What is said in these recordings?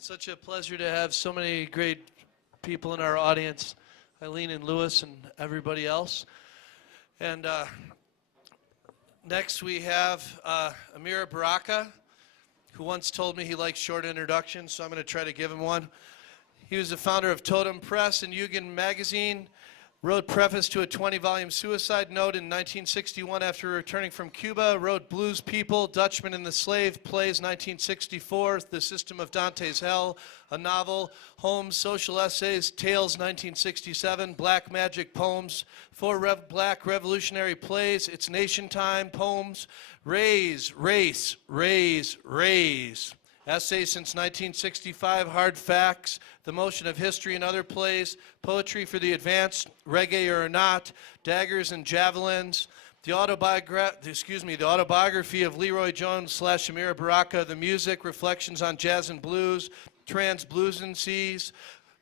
It's such a pleasure to have so many great people in our audience, Eileen and Lewis and everybody else. And next we have Amiri Baraka, who once told me he likes short introductions, so I'm going to try to give him one. He was the founder of Totem Press and Yugen Magazine, wrote preface to a 20-volume suicide note in 1961 after returning from Cuba, wrote Blues People, Dutchman and the Slave, plays 1964, The System of Dante's Hell, a novel, Holmes, Social Essays, Tales 1967, Black Magic Poems, four Black Revolutionary Plays, It's Nation Time, Poems, Raise, Race, Raise, Raise. Essays since 1965, Hard Facts, The Motion of History and Other Plays, Poetry for the Advanced, Reggae or Not, Daggers and Javelins, the autobiography of Leroy Jones / Amiri Baraka, The Music, Reflections on Jazz and Blues, Trans Blues and Seas,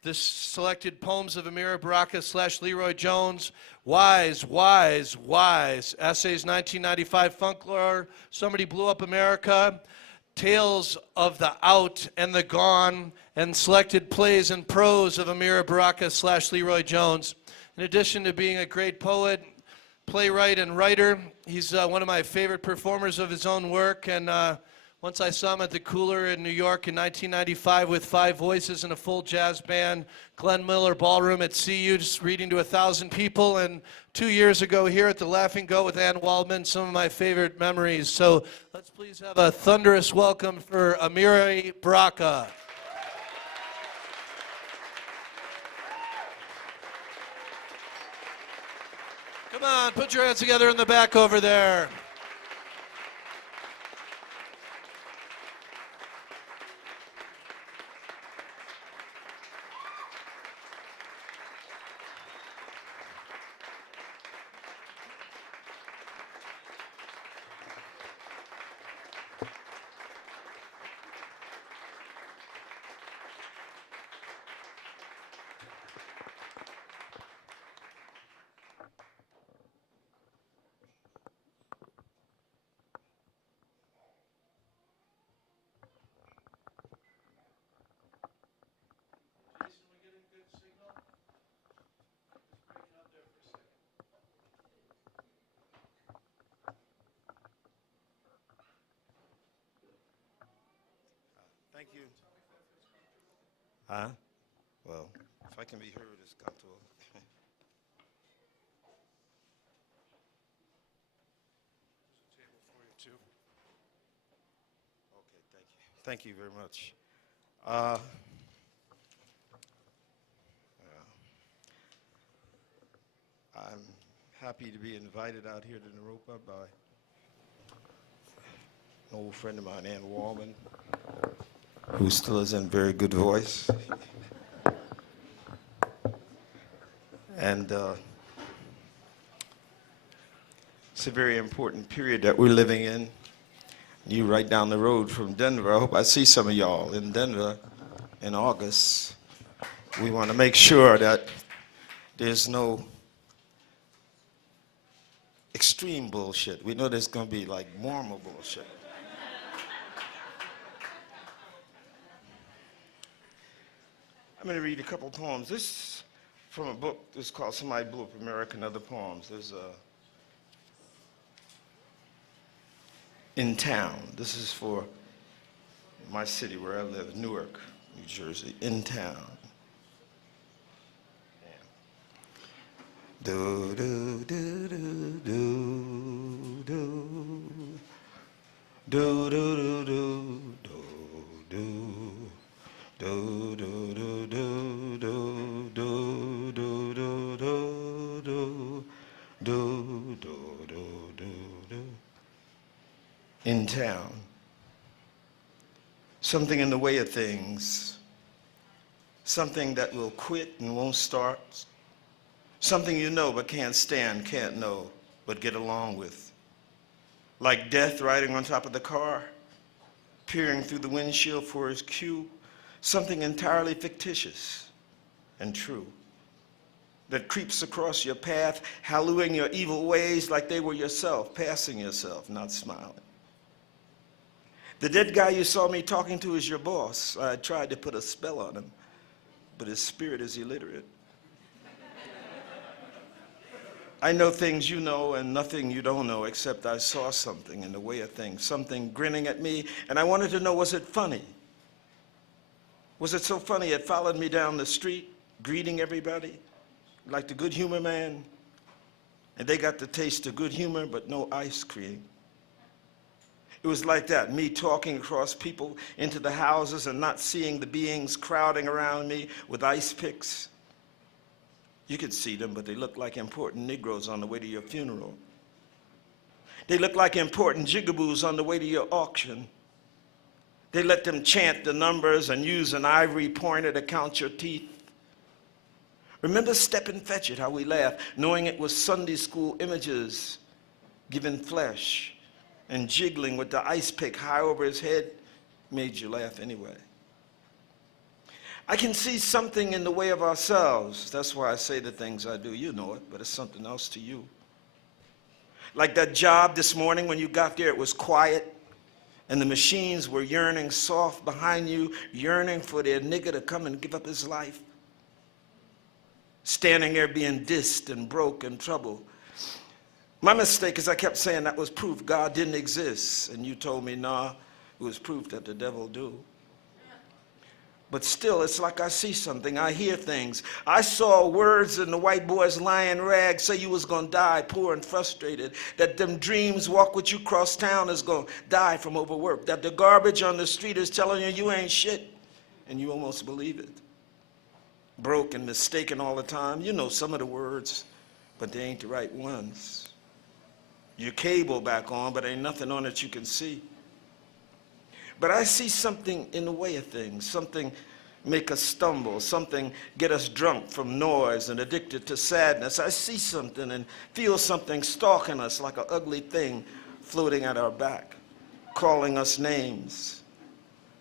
the selected poems of Amiri Baraka / Leroy Jones, Wise, Wise, Wise, Essays 1995, Folklore, Somebody Blew Up America, Tales of the Out and the Gone, and selected plays and prose of Amiri Baraka / Leroy Jones. In addition to being a great poet, playwright, and writer, he's one of my favorite performers of his own work. And once I saw him at the Cooler in New York in 1995 with 5 voices and a full jazz band, Glenn Miller Ballroom at CU, just reading to 1,000 people. And 2 years ago here at the Laughing Goat with Ann Waldman, some of my favorite memories. So let's please have a thunderous welcome for Amiri Baraka. Come on, put your hands together in the back over there. Thank you. Huh? Well, if I can be heard, it's comfortable. Table for you too. Okay, thank you. Thank you very much. I'm happy to be invited out here to Naropa by an old friend of mine, Ann Wallman, who still is in very good voice. And it's a very important period that we're living in. You right down the road from Denver. I hope I see some of y'all in Denver in August. We want to make sure that there's no extreme bullshit. We know there's going to be like normal bullshit. I'm going to read a couple poems. This is from a book that's called Somebody Blew Up America and Other Poems. There's In Town. This is for my city where I live, Newark, New Jersey. In Town. Do do do do do do do do do do do. Do do do do do do do do do do do do. In town. Something in the way of things. Something that will quit and won't start. Something you know but can't stand, can't know, but get along with. Like death riding on top of the car, peering through the windshield for his cue. Something entirely fictitious and true that creeps across your path, hallowing your evil ways like they were yourself, passing yourself, not smiling. The dead guy you saw me talking to is your boss. I tried to put a spell on him, but his spirit is illiterate. I know things you know and nothing you don't know, except I saw something in the way of things, something grinning at me, and I wanted to know, was it funny? Was it so funny it followed me down the street, greeting everybody, like the good humor man? And they got the taste of good humor, but no ice cream. It was like that, me talking across people into the houses and not seeing the beings crowding around me with ice picks. You could see them, but they looked like important Negroes on the way to your funeral. They looked like important jigaboos on the way to your auction. They let them chant the numbers and use an ivory pointer to count your teeth. Remember Step and Fetch It, how we laughed, knowing it was Sunday school images given flesh, and jiggling with the ice pick high over his head made you laugh anyway. I can see something in the way of ourselves. That's why I say the things I do. You know it, but it's something else to you. Like that job this morning when you got there, it was quiet, and the machines were yearning soft behind you, yearning for their nigger to come and give up his life. Standing there being dissed and broke and troubled. My mistake is I kept saying that was proof God didn't exist, and you told me, nah, it was proof that the devil do. But still, it's like I see something, I hear things. I saw words in the white boy's lion rag say you was gonna die poor and frustrated, that them dreams walk with you cross town is gonna die from overwork, that the garbage on the street is telling you you ain't shit, and you almost believe it. Broke and mistaken all the time. You know some of the words, but they ain't the right ones. Your cable back on, but ain't nothing on it you can see. But I see something in the way of things, something make us stumble, something get us drunk from noise and addicted to sadness. I see something and feel something stalking us like an ugly thing floating at our back, calling us names.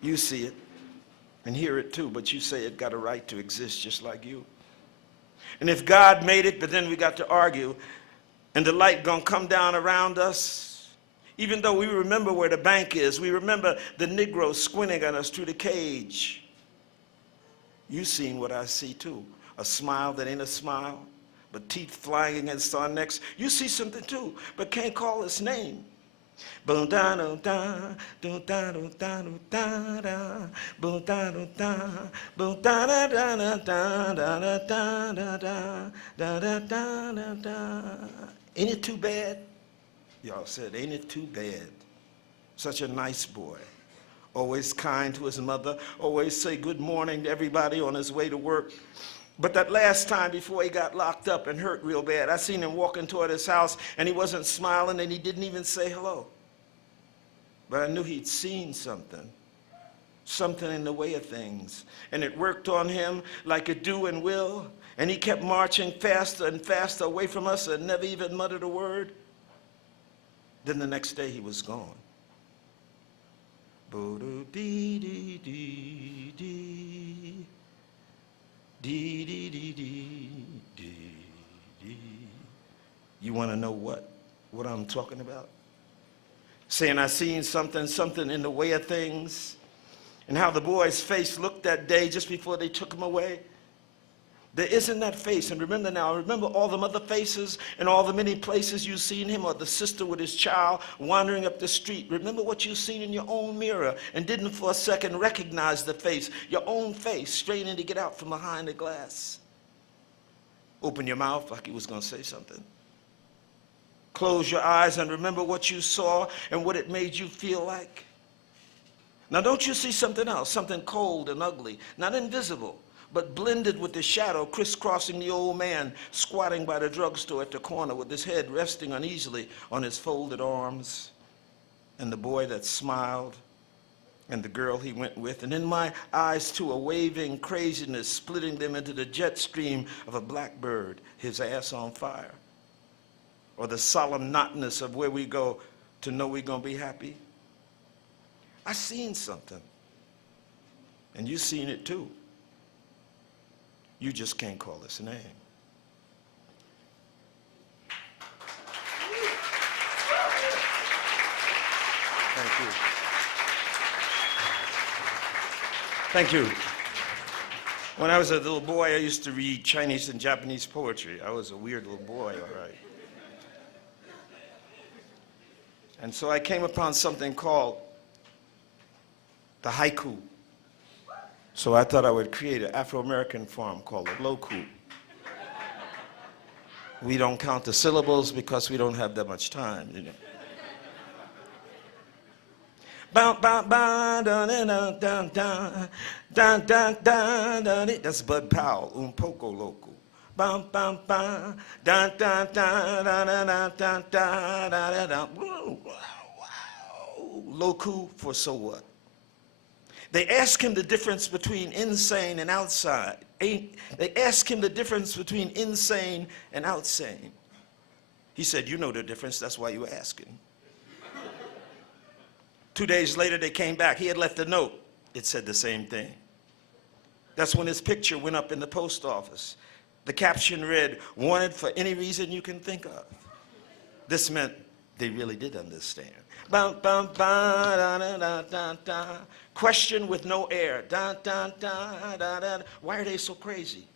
You see it and hear it too, but you say it got a right to exist just like you. And if God made it, but then we got to argue, and the light gonna come down around us, even though we remember where the bank is, we remember the Negro squinting at us through the cage. You seen what I see too, a smile that ain't a smile, but teeth flying against our necks. You see something too, but can't call its name. Boom da da da, boom da da da da da, boom da da da, boom da da da da da da da da da da da da da. Ain't it too bad? Y'all said, ain't it too bad? Such a nice boy. Always kind to his mother, always say good morning to everybody on his way to work. But that last time before he got locked up and hurt real bad, I seen him walking toward his house and he wasn't smiling and he didn't even say hello. But I knew he'd seen something in the way of things. And it worked on him like it do and will. And he kept marching faster and faster away from us and never even muttered a word. Then the next day he was gone. Bo-do-dee-dee-dee-dee. Dee-dee-dee-dee-dee-dee. You want to know what I'm talking about? Saying I seen something in the way of things, and how the boy's face looked that day just before they took him away. There isn't that face, and remember now, remember all the other faces and all the many places you've seen him, or the sister with his child wandering up the street. Remember what you've seen in your own mirror and didn't for a second recognize the face, your own face, straining to get out from behind the glass. Open your mouth like he was going to say something. Close your eyes and remember what you saw and what it made you feel like. Now don't you see something else, something cold and ugly, not invisible, but blended with the shadow crisscrossing the old man squatting by the drugstore at the corner with his head resting uneasily on his folded arms, and the boy that smiled, and the girl he went with, and in my eyes too a waving craziness splitting them into the jet stream of a blackbird, his ass on fire, or the solemn notness of where we go to know we're gonna be happy. I seen something, and you seen it too. You just can't call its name. Thank you. Thank you. When I was a little boy, I used to read Chinese and Japanese poetry. I was a weird little boy, all right. And so I came upon something called the haiku. So I thought I would create an Afro-American form called a loku. We don't count the syllables because we don't have that much time, you know. That's Bud Powell, un poco loco. Loku for so what? They ask him the difference between insane and outside. They ask him the difference between insane and outsane. He said, you know the difference, that's why you asking. 2 days later, they came back. He had left a note. It said the same thing. That's when his picture went up in the post office. The caption read, wanted for any reason you can think of. This meant they really did understand. Question with no air. Why are they so crazy?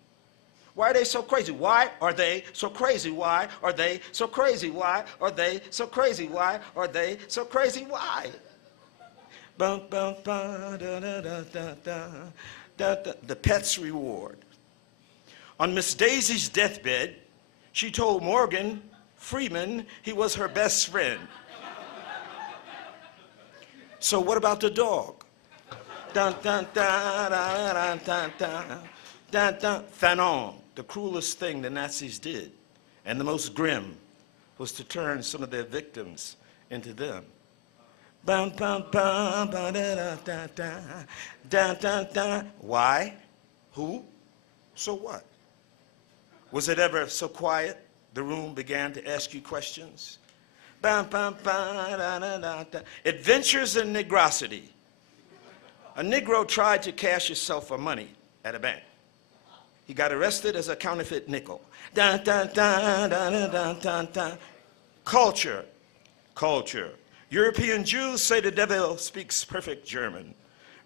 Why are they so crazy? Why are they so crazy? Why are they so crazy? Why are they so crazy? Why are they so crazy? Why? The pet's reward. On Miss Daisy's deathbed, she told Morgan Freeman he was her best friend. So what about the dog? Fanon, the cruelest thing the Nazis did, and the most grim, was to turn some of their victims into them. Why? Who? So what? Was it ever so quiet the room began to ask you questions? Adventures in Negrosity. A Negro tried to cash himself for money at a bank. He got arrested as a counterfeit nickel. Culture. Culture. European Jews say the devil speaks perfect German.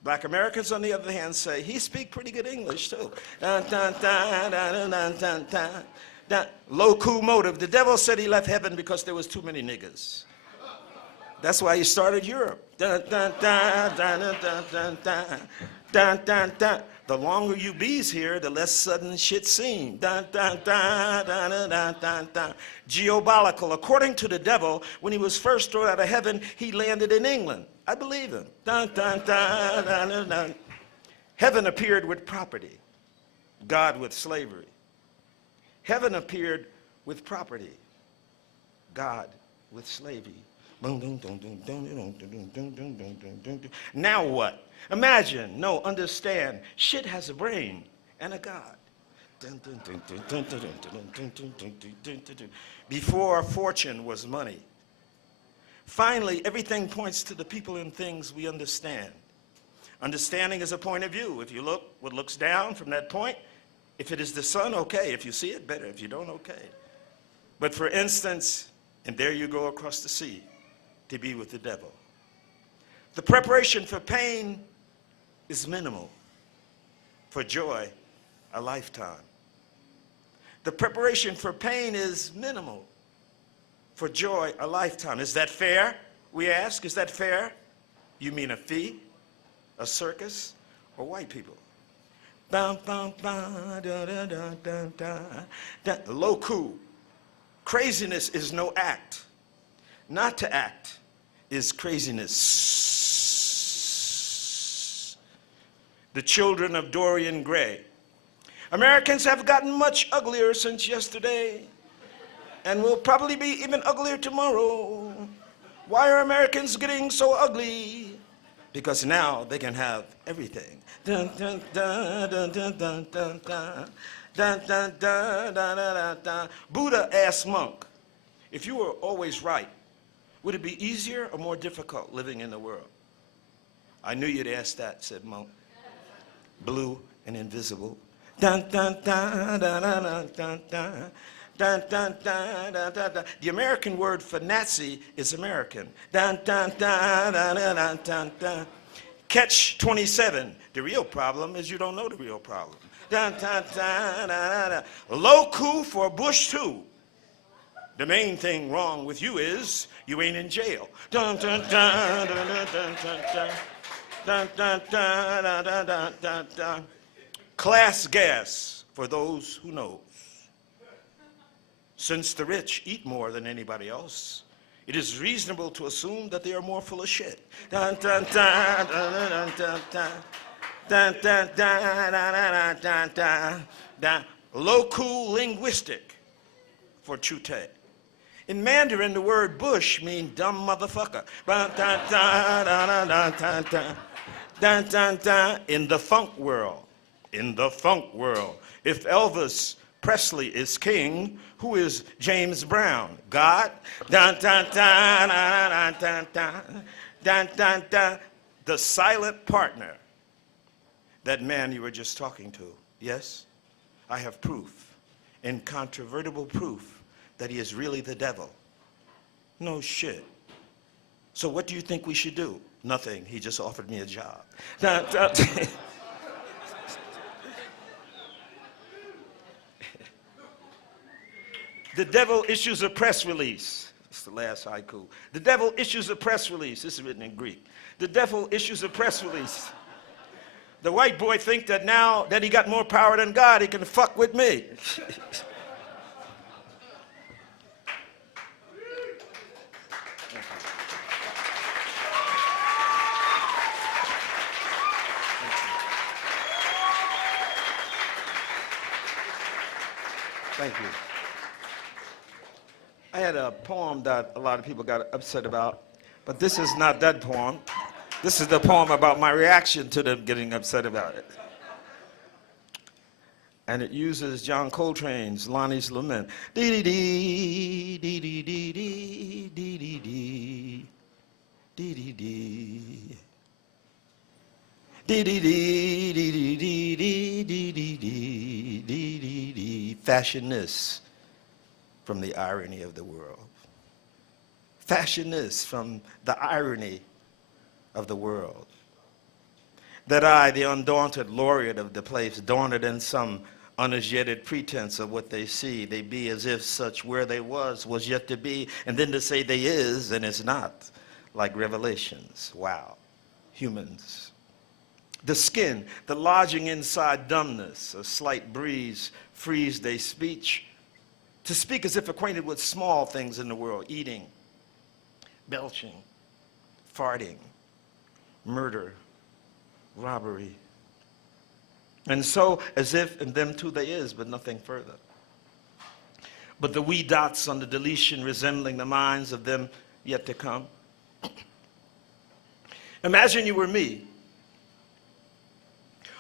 Black Americans, on the other hand, say he speaks pretty good English, too. Locomotive. The devil said he left heaven because there was too many niggas. That's why he started Europe. The longer you be's here, the less sudden shit seen. Geobolical. According to the devil, when he was first thrown out of heaven, he landed in England. I believe him. Heaven appeared with property. God with slavery. Heaven appeared with property. God with slavery. Now what? Imagine, no, understand, shit has a brain and a God. Before fortune was money. Finally, everything points to the people and things we understand. Understanding is a point of view. If you look what looks down from that point, if it is the sun, okay. If you see it, better. If you don't, okay. But for instance, and there you go across the sea to be with the devil. The preparation for pain is minimal. For joy, a lifetime. The preparation for pain is minimal. For joy, a lifetime. Is that fair? We ask, is that fair? You mean a fee, a circus, or white people? Loku. Craziness is no act. Not to act is craziness. The children of Dorian Gray. Americans have gotten much uglier since yesterday, and will probably be even uglier tomorrow. Why are Americans getting so ugly? Because now they can have everything. Buddha asked monk, if you were always right, would it be easier or more difficult living in the world? I knew you'd ask that, said monk. Blue and invisible. The American word for Nazi is American. Catch 27. The real problem is you don't know the real problem. Dun, dun, dun, dun, dun, dun. Low-coup for Bush 2. The main thing wrong with you is you ain't in jail. Dun, dun, dun, dun, dun, dun, dun, dun, dun, dun, dun, dun, dun, dun, dun. Class gas for those who know. Since the rich eat more than anybody else, it is reasonable to assume that they are more full of shit. Dun, dun, dun, dun, dun, dun, dun. Dun, dun, dun, dun, dun, dun, dun, dun. Low-coup linguistic for Chute. In Mandarin, the word bush means dumb motherfucker. Dun, dun, dun, dun, dun, dun, dun. Dun, dun, dun. In the funk world, if Elvis Presley is king, who is James Brown? God? Dun, dun, dun, dun, dun, dun, dun, dun, dun. The silent partner. That man you were just talking to, yes? I have proof, incontrovertible proof, that he is really the devil. No shit. So what do you think we should do? Nothing. He just offered me a job. The devil issues a press release. It's the last haiku. The devil issues a press release. This is written in Greek. The devil issues a press release. The white boy thinks that now that he got more power than God, he can fuck with me. Thank you. I had a poem that a lot of people got upset about, but this is not that poem. This is the poem about my reaction to them getting upset about it. And it uses John Coltrane's Lonnie's Lament. Dee-dee-dee, dee-dee-dee, dee-dee-dee, dee-dee-dee. Dee-dee-dee, dee-dee-dee, dee-dee-dee, dee-dee-dee. Fashionists from the irony of the world. Fashionists from the irony of the world. That I, the undaunted laureate of the place, daunted in some unasserted pretense of what they see, they be as if such where they was yet to be, and then to say they is and is not, like Revelations. Wow. Humans. The skin, the lodging inside dumbness, a slight breeze frees their speech, to speak as if acquainted with small things in the world, eating, belching, farting, murder, robbery. And so, as if in them too they is, but nothing further. But the wee dots on the deletion resembling the minds of them yet to come. Imagine you were me.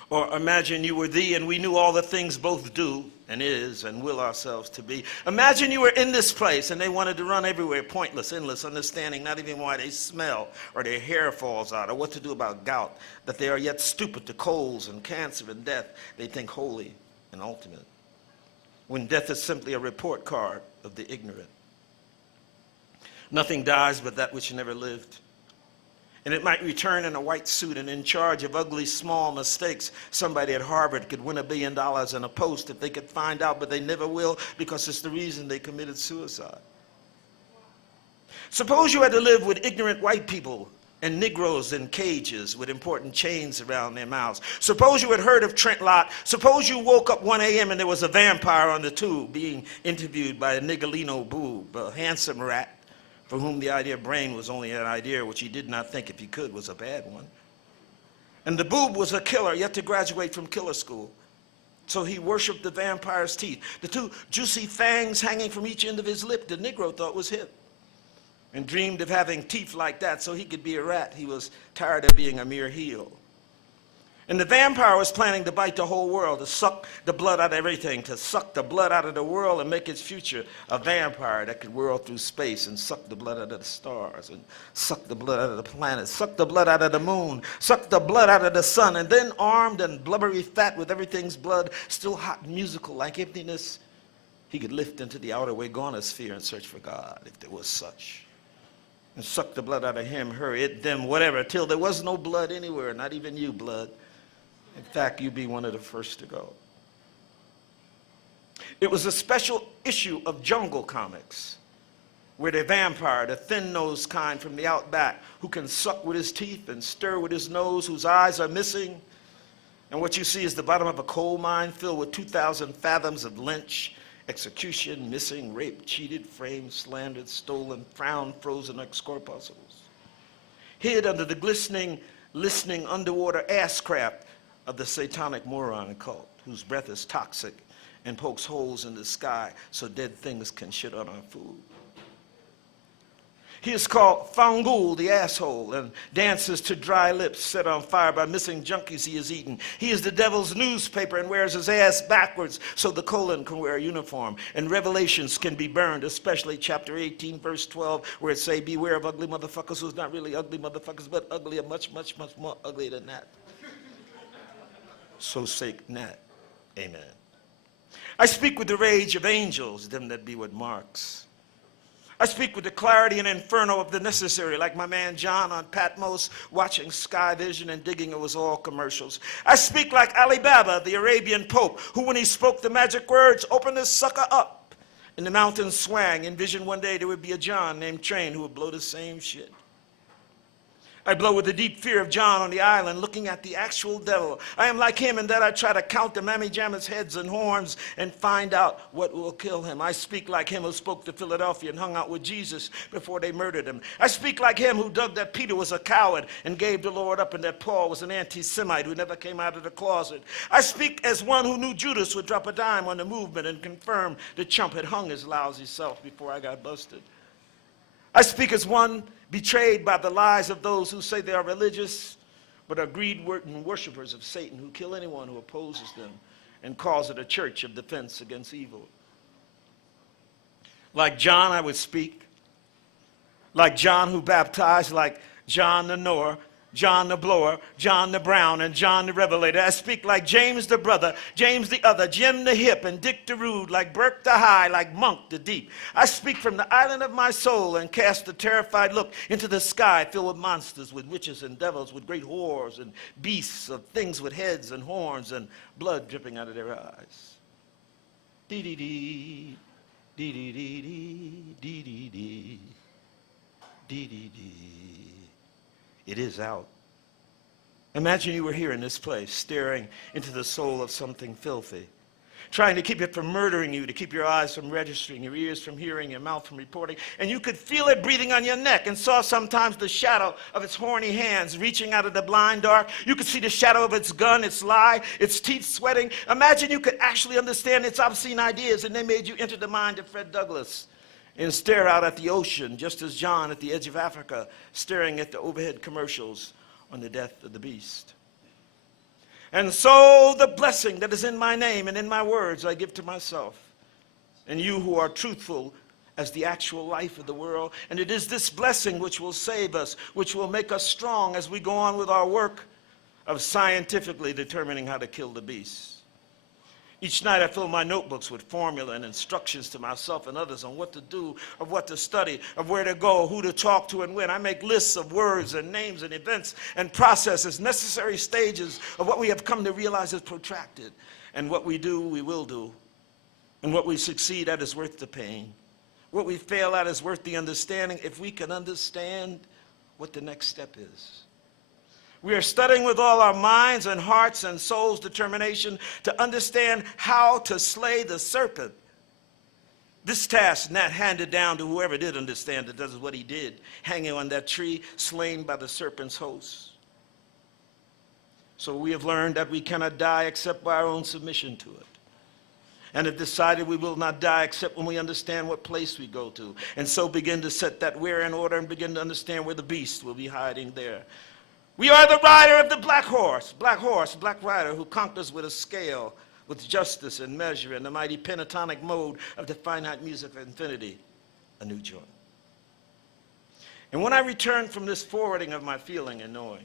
Or imagine you were thee and we knew all the things both do and is and will ourselves to be. Imagine you were in this place and they wanted to run everywhere, pointless, endless, understanding not even why they smell or their hair falls out or what to do about gout, that they are yet stupid to colds and cancer and death. They think holy and ultimate, when death is simply a report card of the ignorant. Nothing dies but that which never lived. And it might return in a white suit and in charge of ugly small mistakes. Somebody at Harvard could win $1 billion in a post if they could find out, but they never will because it's the reason they committed suicide. Suppose you had to live with ignorant white people and Negroes in cages with important chains around their mouths. Suppose you had heard of Trent Lott. Suppose you woke up 1 a.m. and there was a vampire on the tube being interviewed by a Niggalino boob, a handsome rat, for whom the idea of brain was only an idea which he did not think, if he could, was a bad one. And the boob was a killer, yet to graduate from killer school. So he worshipped the vampire's teeth. The two juicy fangs hanging from each end of his lip, the Negro thought was hip, and dreamed of having teeth like that so he could be a rat. He was tired of being a mere heel. And the vampire was planning to bite the whole world, to suck the blood out of everything, to suck the blood out of the world and make its future a vampire that could whirl through space and suck the blood out of the stars and suck the blood out of the planets, suck the blood out of the moon, suck the blood out of the sun, and then armed and blubbery fat with everything's blood, still hot and musical like emptiness, he could lift into the outer wagonosphere and search for God if there was such. and suck the blood out of him, her, it, them, whatever, till there was no blood anywhere, not even you, blood. In fact, you'd be one of the first to go. It was a special issue of Jungle Comics, where the vampire, the thin-nosed kind from the outback, who can suck with his teeth and stir with his nose, whose eyes are missing, and what you see is the bottom of a coal mine filled with 2,000 fathoms of lynch, execution, missing, raped, cheated, framed, slandered, stolen, frowned, frozen like corpuscles, hid under the glistening, listening underwater asscraft of the satanic moron cult, whose breath is toxic and pokes holes in the sky so dead things can shit on our food. He is called Fangul, the asshole, and dances to dry lips set on fire by missing junkies he has eaten. He is the devil's newspaper and wears his ass backwards so the colon can wear a uniform. And revelations can be burned, especially chapter 18, verse 12, where it say, beware of ugly motherfuckers who's not really ugly motherfuckers, but uglier, much, much, much more ugly than that. So sake not. Amen. I speak with the rage of angels, them that be with marks. I speak with the clarity and inferno of the necessary, like my man John on Patmos, watching Sky Vision and digging it was all commercials. I speak like Alibaba, the Arabian Pope, who when he spoke the magic words, opened this sucker up, and the mountains swang. Envisioned one day there would be a John named Train who would blow the same shit. I blow with the deep fear of John on the island, looking at the actual devil. I am like him in that I try to count the mammy jammers' heads and horns and find out what will kill him. I speak like him who spoke to Philadelphia and hung out with Jesus before they murdered him. I speak like him who dug that Peter was a coward and gave the Lord up and that Paul was an anti-Semite who never came out of the closet. I speak as one who knew Judas would drop a dime on the movement and confirm the chump had hung his lousy self before I got busted. I speak as one betrayed by the lies of those who say they are religious, but are greed-working worshipers of Satan who kill anyone who opposes them and calls it a church of defense against evil. Like John, I would speak. Like John who baptized, like John the Knower, John the Blower, John the Brown, and John the Revelator. I speak like James the brother, James the other, Jim the hip, and Dick the rude, like Burke the high, like Monk the deep. I speak from the island of my soul and cast a terrified look into the sky filled with monsters, with witches and devils, with great whores and beasts of things with heads and horns and blood dripping out of their eyes. Dee-dee-dee, dee-dee-dee-dee, dee-dee-dee, dee-dee-dee. It is out. Imagine you were here in this place, staring into the soul of something filthy, trying to keep it from murdering you, to keep your eyes from registering, your ears from hearing, your mouth from reporting, and you could feel it breathing on your neck and saw sometimes the shadow of its horny hands reaching out of the blind dark. You could see the shadow of its gun, its lie, its teeth sweating. Imagine you could actually understand its obscene ideas, and they made you enter the mind of Fred Douglass and stare out at the ocean, just as John at the edge of Africa, staring at the overhead commercials on the death of the beast. And so the blessing that is in my name and in my words I give to myself, and you who are truthful as the actual life of the world. And it is this blessing which will save us, which will make us strong as we go on with our work of scientifically determining how to kill the beast. Each night I fill my notebooks with formula and instructions to myself and others on what to do, of what to study, of where to go, who to talk to and when. I make lists of words and names and events and processes, necessary stages of what we have come to realize is protracted. And what we do, we will do. And what we succeed at is worth the pain. What we fail at is worth the understanding if we can understand what the next step is. We are studying with all our minds and hearts and souls determination to understand how to slay the serpent. This task not handed down to whoever did understand it. This is what he did, hanging on that tree, slain by the serpent's host. So we have learned that we cannot die except by our own submission to it. And have decided we will not die except when we understand what place we go to. And so begin to set that where in order and begin to understand where the beast will be hiding there. We are the rider of the black horse, black rider who conquers with a scale, with justice and measure, and the mighty pentatonic mode of the finite music of infinity, a new joy. And when I returned from this forwarding of my feeling and knowing,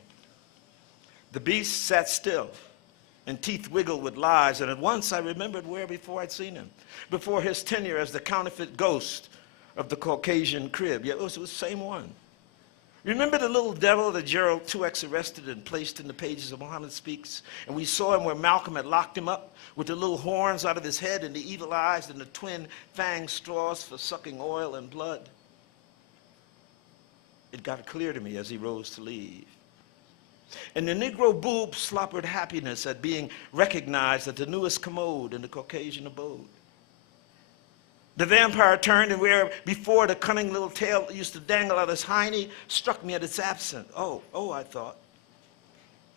the beast sat still, and teeth wiggled with lies, and at once I remembered where before I'd seen him, before his tenure as the counterfeit ghost of the Caucasian crib. Yet it was the same one. Remember the little devil that Gerald 2X arrested and placed in the pages of Muhammad Speaks? And we saw him where Malcolm had locked him up with the little horns out of his head and the evil eyes and the twin fang straws for sucking oil and blood. It got clear to me as he rose to leave. And the Negro boob slobbered happiness at being recognized at the newest commode in the Caucasian abode. The vampire turned, and where before the cunning little tail used to dangle out his hiney struck me at its absence. Oh, I thought.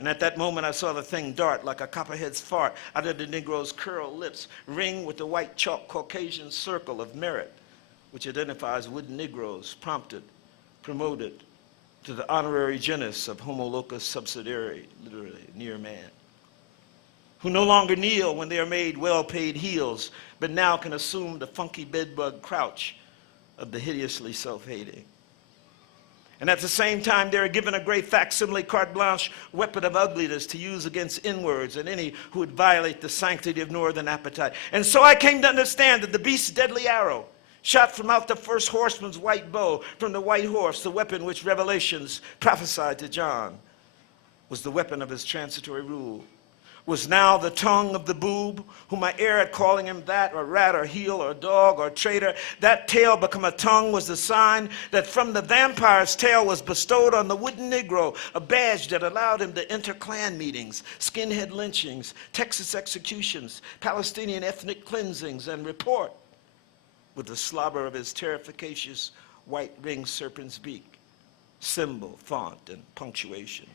And at that moment I saw the thing dart like a copperhead's fart out of the Negro's curled lips, ring with the white chalk Caucasian circle of merit, which identifies wooden Negroes prompted, promoted to the honorary genus of homo locus subsidiary, literally near man, who no longer kneel when they are made well-paid heels, but now can assume the funky bedbug crouch of the hideously self-hating. And at the same time, they are given a great facsimile carte blanche weapon of ugliness to use against inwards and any who would violate the sanctity of northern appetite. And so I came to understand that the beast's deadly arrow, shot from out the first horseman's white bow, from the white horse, the weapon which Revelations prophesied to John, was the weapon of his transitory rule, was now the tongue of the boob, whom I err at calling him that, or rat, or heel, or dog, or traitor. That tail become a tongue was the sign that from the vampire's tail was bestowed on the wooden Negro, a badge that allowed him to enter Klan meetings, skinhead lynchings, Texas executions, Palestinian ethnic cleansings, and report with the slobber of his terrificacious white ringed serpent's beak, symbol, font, and punctuation,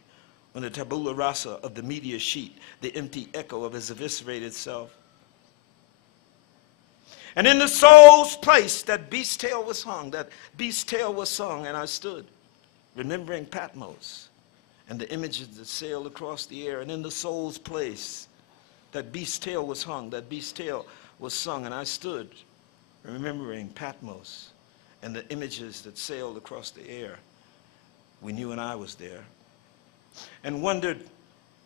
on the tabula rasa of the media sheet, the empty echo of his eviscerated self. And in the soul's place, that beast's tail was hung, that beast's tail was sung, and I stood, remembering Patmos and the images that sailed across the air. And in the soul's place, that beast's tail was hung, that beast's tail was sung, and I stood, remembering Patmos and the images that sailed across the air. We knew and I was there, and wondered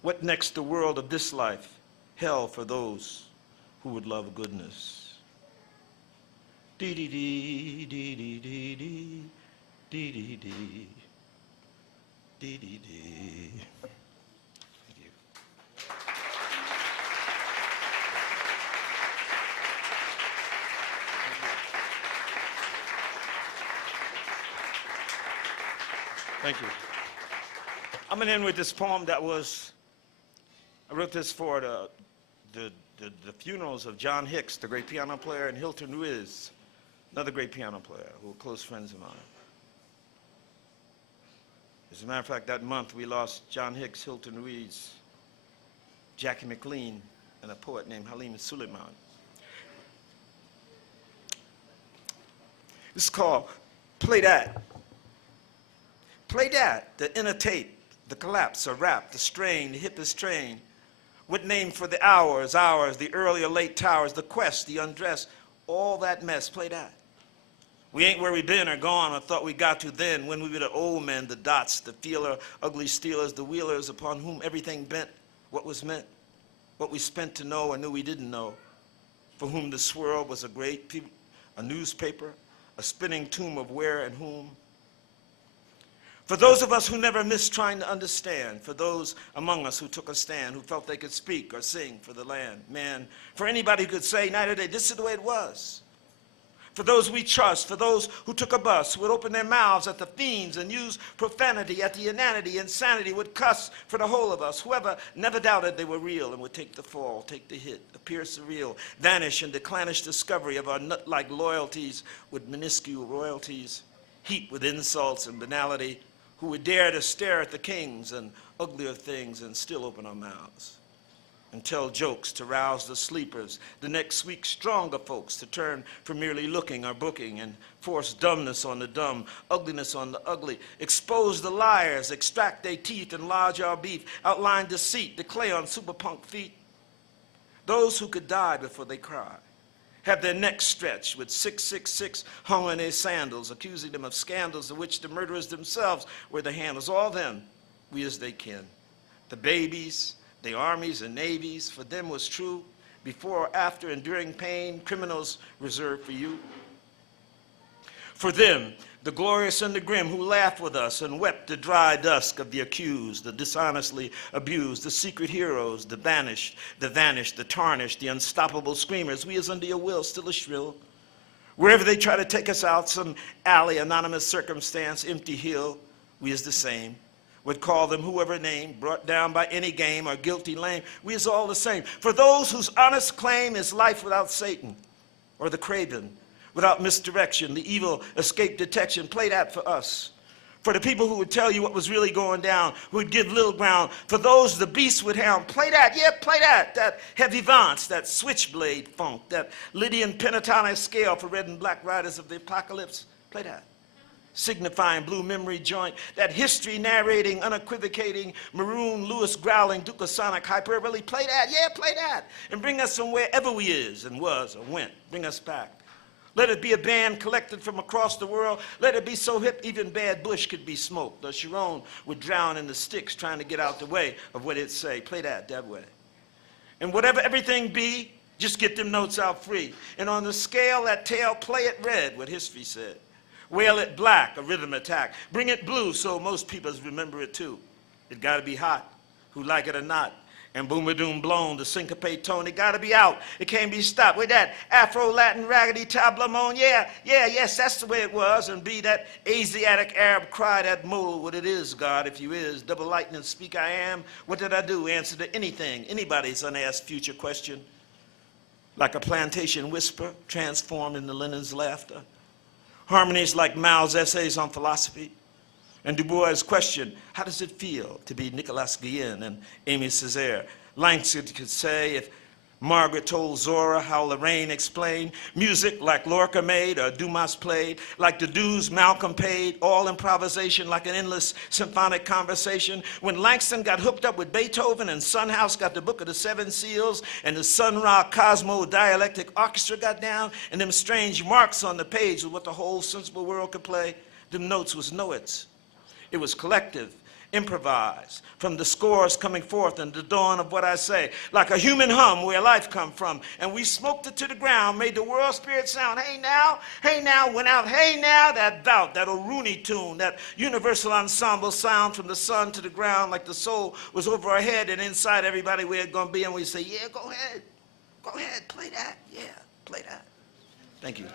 what next the world of this life held for those who would love goodness. Dee dee dee dee dee dee dee dee dee dee dee dee dee. Thank you. Thank you. I'm going to end with this poem that I wrote this for the funerals of John Hicks, the great piano player, and Hilton Ruiz, another great piano player, who were close friends of mine. As a matter of fact, that month we lost John Hicks, Hilton Ruiz, Jackie McLean, and a poet named Halim Suleiman. This is called Play That. Play that, the inner tape, the collapse, or rap, the strain, the hippest train. What name for the hours, the early or late towers, the quest, the undress, all that mess, play that. We ain't where we been or gone or thought we got to then, when we were the old men, the dots, the feeler, ugly stealers, the wheelers upon whom everything bent, what was meant, what we spent to know or knew we didn't know, for whom the swirl was a newspaper, a spinning tomb of where and whom. For those of us who never missed trying to understand, for those among us who took a stand, who felt they could speak or sing for the land, man, for anybody who could say night or day, this is the way it was. For those we trust, for those who took a bus, who would open their mouths at the themes and use profanity, at the inanity, insanity, would cuss for the whole of us, whoever never doubted they were real and would take the fall, take the hit, appear surreal, vanish in the clannish discovery of our nut-like loyalties with minuscule royalties, heaped with insults and banality, who would dare to stare at the kings and uglier things and still open our mouths and tell jokes to rouse the sleepers, the next week stronger folks to turn from merely looking or booking and force dumbness on the dumb, ugliness on the ugly, expose the liars, extract their teeth and lodge our beef, outline deceit, the clay on super punk feet. Those who could die before they cry, have their necks stretched with 666 hung on their sandals, accusing them of scandals of which the murderers themselves were the handlers. All them, we as they kin. The babies, the armies and navies, for them was true, before or after enduring pain, criminals reserved for you. For them, the glorious and the grim, who laughed with us and wept the dry dusk of the accused, the dishonestly abused, the secret heroes, the banished, the vanished, the tarnished, the unstoppable screamers, we as under your will still a shrill. Wherever they try to take us out, some alley, anonymous circumstance, empty hill, we as the same. Would call them whoever named, brought down by any game or guilty lame, we is all the same. For those whose honest claim is life without Satan, or the craven, without misdirection, the evil escape detection, play that for us. For the people who would tell you what was really going down, who would give little ground, for those the beast would hound, play that, yeah, play that heavy vance, that switchblade funk, that Lydian pentatonic scale for red and black riders of the apocalypse, play that. Signifying blue memory joint, that history narrating, unequivocating, maroon Lewis growling, Ducasonic hyperbole, play that, yeah, play that, and bring us from wherever we is and was or went, bring us back. Let it be a band collected from across the world. Let it be so hip even Bad Bush could be smoked. The Sharon would drown in the sticks trying to get out the way of what it'd say. Play that way. And whatever everything be, just get them notes out free. And on the scale, that tail, play it red, what history said. Wail it black, a rhythm attack. Bring it blue so most people remember it too. It gotta be hot, who like it or not. And boom-a-doom blown, the syncopate tone, it gotta be out. It can't be stopped. With that Afro-Latin raggedy tablamone, yes, that's the way it was. And be that Asiatic Arab cry, that mole, what it is, God, if you is. Double lightning, speak I am. What did I do? Answer to anything, anybody's unasked future question. Like a plantation whisper, transformed into Lenin's laughter. Harmonies like Mao's essays on philosophy. And Du Bois' question, how does it feel to be Nicolas Guillen and Aimé Césaire? Langston could say, if Margaret told Zora how Lorraine explained, music like Lorca made or Dumas played, like the dues Malcolm paid, all improvisation like an endless symphonic conversation. When Langston got hooked up with Beethoven and Son House got the Book of the Seven Seals and the Sun Ra Cosmo Dialectic Orchestra got down and them strange marks on the page was what the whole sensible world could play, them notes was know-its. It was collective, improvised, from the scores coming forth in the dawn of what I say, like a human hum where life come from. And we smoked it to the ground, made the world spirit sound. Hey now, went out, hey now, that bout, that O'Rooney tune, that universal ensemble sound from the sun to the ground, like the soul was over our head and inside everybody where it's gonna be. And we say, yeah, go ahead, play that, yeah, play that. Thank you.